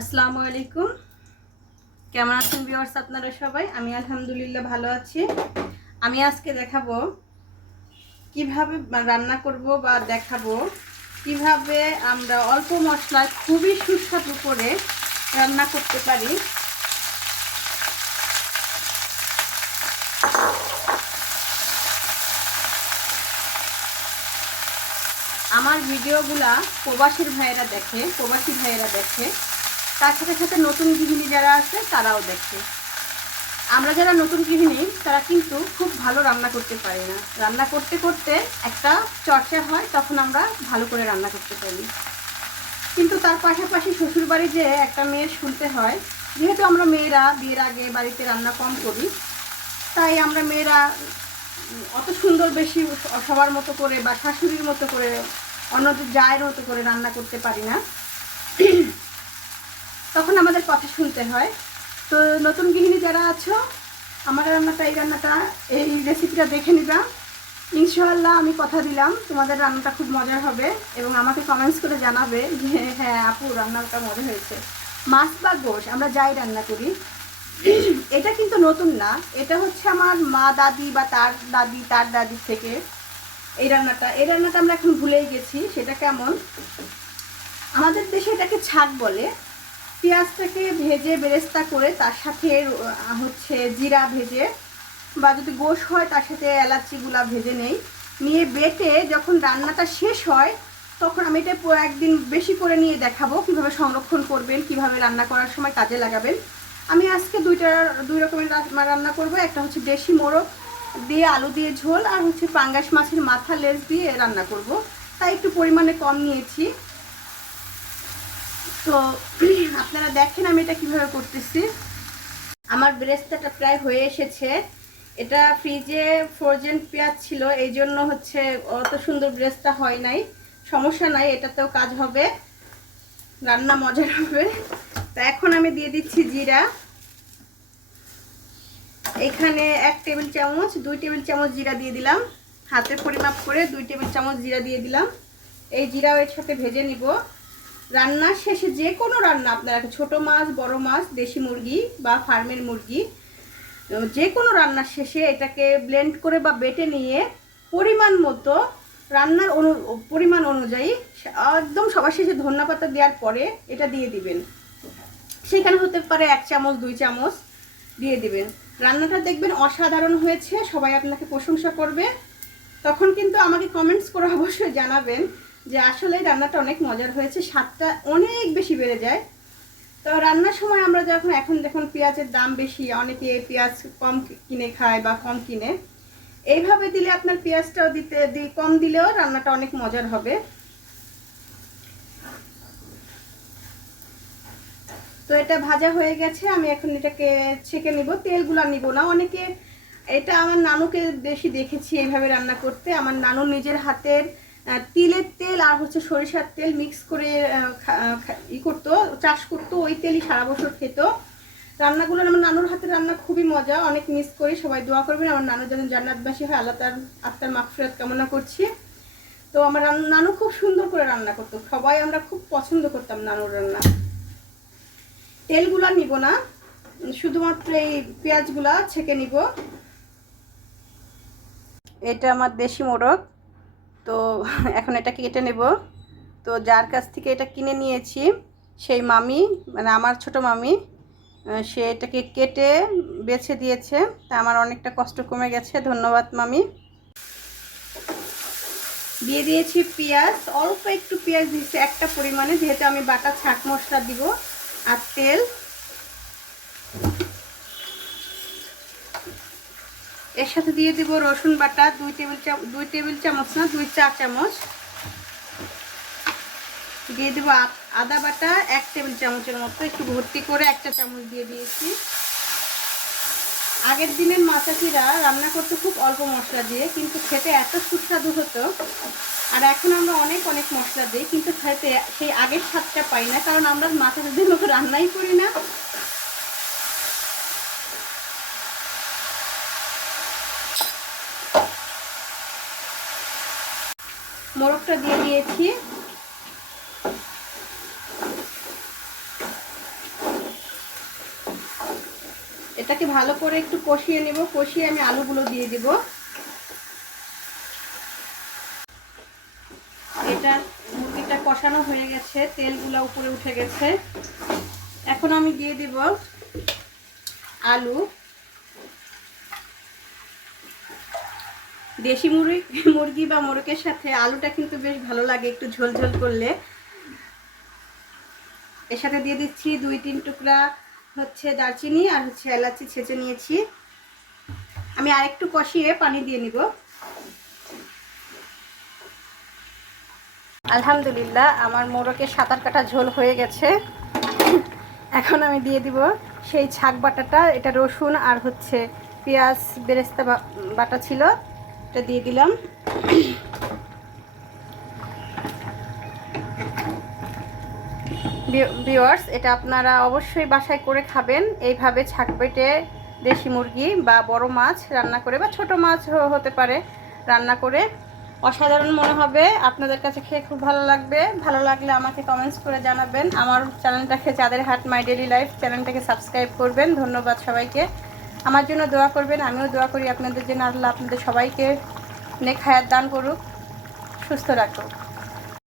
আসসালামু আলাইকুম। কেমন আছেন ভিউয়ার্স আপনারা সবাই? আমি আলহামদুলিল্লাহ ভালো আছি। আমি আজকে দেখাবো কিভাবে রান্না করব বা দেখাবো কিভাবে আমরা অল্প মশলায় খুবই সুস্বাদু করে রান্না করতে পারি। আমার ভিডিওগুলা প্রবাসী ভাইয়েরা দেখে, তার সাথে সাথে নতুন গৃহিণী যারা আছে তারাও দেখে। আমরা যারা নতুন গৃহিণী তারা কিন্তু খুব ভালো রান্না করতে পারি না। রান্না করতে করতে একটা চর্চা হয়, তখন আমরা ভালো করে রান্না করতে পারি। কিন্তু তার পাশাপাশি শ্বশুরবাড়ি যে একটা মেয়ের শুনতে হয়, যেহেতু আমরা মেয়েরা বিয়ের আগে বাড়িতে রান্না কম করি, তাই আমরা মেয়েরা অত সুন্দর বেশি সবার মতো করে বা শাশুড়ির মতো করে অন্যদের জায়ের মতো করে রান্না করতে পারি না। তখন আমাদের কথা শুনতে হয়। তো নতুন গৃহিণী যারা আছো, আমার রান্নাটা এই রেসিপিটা দেখে নিবা। ইনশাআল্লাহ আমি কথা দিলাম তোমাদের রান্নাটা খুব মজার হবে এবং আমাকে কমেন্টস করে জানাবে যে হ্যাঁ আপু রান্নাটা মজা হয়েছে। মাছ বা গোশ আমরা যাই রান্না করি, এটা কিন্তু নতুন না। এটা হচ্ছে আমার মা দাদি বা তার দাদির থেকে এই রান্নাটা আমরা এখন ভুলেই গেছি। সেটা কেমন, আমাদের দেশে এটাকে ছাক বলে। পেঁয়াজটাকে ভেজে বেরেস্তা করে তার সাথে হচ্ছে জিরা ভেজে, বা যদি গোশ হয় তার সাথে এলাচিগুলা ভেজে নিয়ে বেটে যখন রান্নাটা শেষ হয়, তখন আমি এটা একদিন বেশি করে নিয়ে দেখাবো কিভাবে সংরক্ষণ করবেন, কিভাবে রান্না করার সময় কাজে লাগাবেন। আমি আজকে দুই রকমের রান্না করব। একটা হচ্ছে দেশি মোরগ দিয়ে আলু দিয়ে ঝোল, আর হচ্ছে পাঙ্গাস মাছের মাথা লেজ দিয়ে রান্না করব। তাই একটু পরিমাণে কম নিয়েছি। তো আপনারা দেখেন আমি এটা কিভাবে করতেছি। আমার বেরেস্তাটা প্রায় হয়ে এসেছে। এটা ফ্রিজে ফ্রোজেন পেঁয়াজ ছিল, এই জন্য হচ্ছে অত সুন্দর বেরেস্তা হয় নাই। সমস্যা নাই, এটাতেও কাজ হবে, রান্না মজার হবে। তো এখন আমি দিয়ে দিচ্ছি জিরা। এখানে 1 টেবিল চামচ 2 টেবিল চামচ জিরা দিয়ে দিলাম। হাতে পরিমাপ করে 2 টেবিল চামচ জিরা দিয়ে দিলাম। এই জিরাও এর সাথে ভেজে নিব। রান্নার শেষে যে কোনো রান্না আপনারা, ছোট মাছ বড় মাছ, দেশি মুরগি বা ফার্মের মুরগি, যে কোনো রান্নার শেষে এটাকে ব্লেন্ড করে বা বেটে নিয়ে পরিমাণ মতো রান্নার পরিমাণ অনুযায়ী একদম সবার শেষে ধনিয়াপাতা দেওয়ার পরে এটা দিয়ে দিবেন। সেখানে হতে পারে 1 চামচ 2 চামচ দিয়ে দিবেন। রান্নাটা দেখবেন অসাধারণ হয়েছে, সবাই আপনাকে প্রশংসা করবে। তখন কিন্তু আমাকে কমেন্টস করে অবশ্যই জানাবেন যে আসলে রান্নাটা অনেক মজার হয়েছে, স্বাদটা অনেক বেশি বেড়ে যায়। তো রান্নার সময় আমরা এখন দেখুন পেঁয়াজের দাম বেশি, অনেকে পেঁয়াজ কম কিনে খায় বা কম কিনে। এইভাবে দিলে আপনার পেঁয়াজটাও কম দিলেও রান্নাটা অনেক মজার হবে। তো এটা ভাজা হয়ে গেছে, আমি এখন এটাকে ছেঁকে নিব। তেলগুলা নিব না। অনেকে, এটা আমার নানুকে বেশি দেখেছি এইভাবে রান্না করতে। আমার নানু নিজের হাতের তিলের তেল আর হচ্ছে সরিষার তেল মিক্স করে করতো, চাষ করতো। ওই তেলই সারা বছর খেত। রান্নাগুলো আমার নানুর হাতের রান্না খুবই মজা, অনেক মিস করি। সবাই দোয়া করবেন আমার নানু যেন জান্নাতবাসী হয়, আল্লাহ তার আত্মার মাগফিরাত কামনা করছি। তো আমার নানু খুব সুন্দর করে রান্না করতো, সবাই আমরা খুব পছন্দ করতাম নানুর রান্না। তেলগুলা নিব না, শুধুমাত্র এই পেঁয়াজগুলা ছেঁকে নিব। এটা আমার দেশি মোরগ। তো এখন এটা কেটে নেব। তো যার কাছ থেকে এটা কিনে নিয়েছি সেই মামি, মানে আমার ছোট মামি, সে এটাকে কেটে বেছে দিয়েছে। তা আমার অনেকটা কষ্ট কমে গেছে, ধন্যবাদ মামি। দিয়ে দিয়েছি পেঁয়াজ, অল্প একটু পেঁয়াজ দিয়েছি একটা পরিমাণে, যেহেতু আমি বাটা ছাক মশলা দিব। আর তেল, এর সাথে দিয়ে দিব রসুন বাটা 2 টেবিল চামচ না, 2 চা চামচ দিয়ে দিব। আদা বাটা 1 টেবিল চামচের মতো, একটু ভর্তি করে 1 চা চামচ দিয়ে দিয়েছি। আগের দিনের মাচাকিরা রান্না করতে খুব অল্প মশলা দিয়ে, কিন্তু খেতে এত সুস্বাদু হতো। আর এখন আমরা অনেক অনেক মশলা দিই, কিন্তু খেতে সেই আগের স্বাদটা পাই না, কারণ আমরা মাচাকিদের মতো রান্নাই করি না। মোরগটা দিয়ে দিয়েছি। এটাকে ভালো করে একটু কষিয়ে নেব, কষিয়ে আমি আলুগুলো দিয়ে দিব। এটা মুরগিটা কষানো হয়ে গেছে, তেলগুলো উপরে উঠে গেছে। এখন আমি দিয়ে দিব আলু। দেশি মুরগি বা মোরগের সাথে আলুটা কিন্তু বেশ ভালো লাগে একটু ঝোল ঝোল করলে। এর সাথে দিয়ে দিচ্ছি 2-3 টুকরা হচ্ছে দারচিনি আর হচ্ছে এলাচি ছেঁচে নিয়েছি। আমি আরেকটু কষিয়ে পানি দিয়ে নিব। আলহামদুলিল্লাহ আমার মোরগের সাঁতার কাটা ঝোল হয়ে গেছে। এখন আমি দিয়ে দিব সেই ছাক বাটাটা, এটা রসুন আর হচ্ছে পেঁয়াজ বেরেস্তা বাটা ছিল, এটা দিয়ে দিলাম। ভিউয়ার্স, এটা আপনারা অবশ্যই বাসায় করে খাবেন। এইভাবে ছাক বেটে দেশি মুরগি বা বড় মাছ রান্না করে, বা ছোট মাছ হতে পারে, রান্না করে অসাধারণ মনে হবে। আপনাদের কাছে খেয়ে খুব ভালো লাগবে। ভালো লাগলে আমাকে কমেন্টস করে জানাবেন। আমার চ্যানেলটাকে চাঁদের হাট মাই ডেইলি লাইফ চ্যানেলটাকে সাবস্ক্রাইব করবেন। ধন্যবাদ সবাইকে। আমার জন্য দোয়া করবেন, আমিও দোয়া করি আপনাদের জন্য। আল্লাহ আপনাদের সবাইকে নেক হায়াত দান করুক, সুস্থ রাখুক।